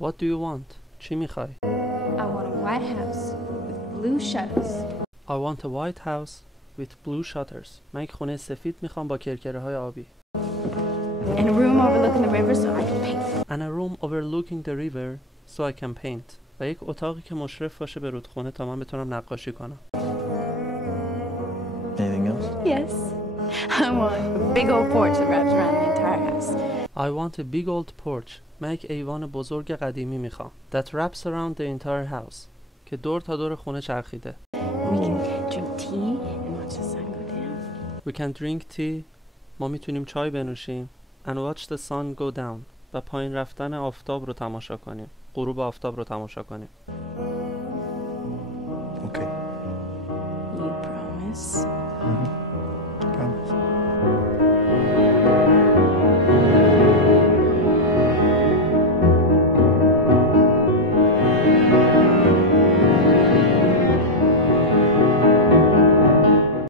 What do you want? چی میخوای؟ I want a white house with blue shutters. I want a white house with blue shutters. من یک خونه سفید میخوام با کرکره های آبی. And a room overlooking the river so I can paint. And a room overlooking the river so I can paint. و یک اتاقی که مشرف باشه به رودخونه تا من بتونم نقاشی کنم. Anything else? Yes. I want a big old porch that wraps around the entire house. I want a big old porch. من یک ایوان بزرگ قدیمی میخوام. That wraps around the entire house. که دور تا دور خونه چرخیده. We can drink tea and watch the sun go down. We can drink tea. ما میتونیم چای بنوشیم. And watch the sun go down. و پایین رفتن آفتاب رو تماشا کنیم. غروب آفتاب رو تماشا کنیم. Okay. You promise?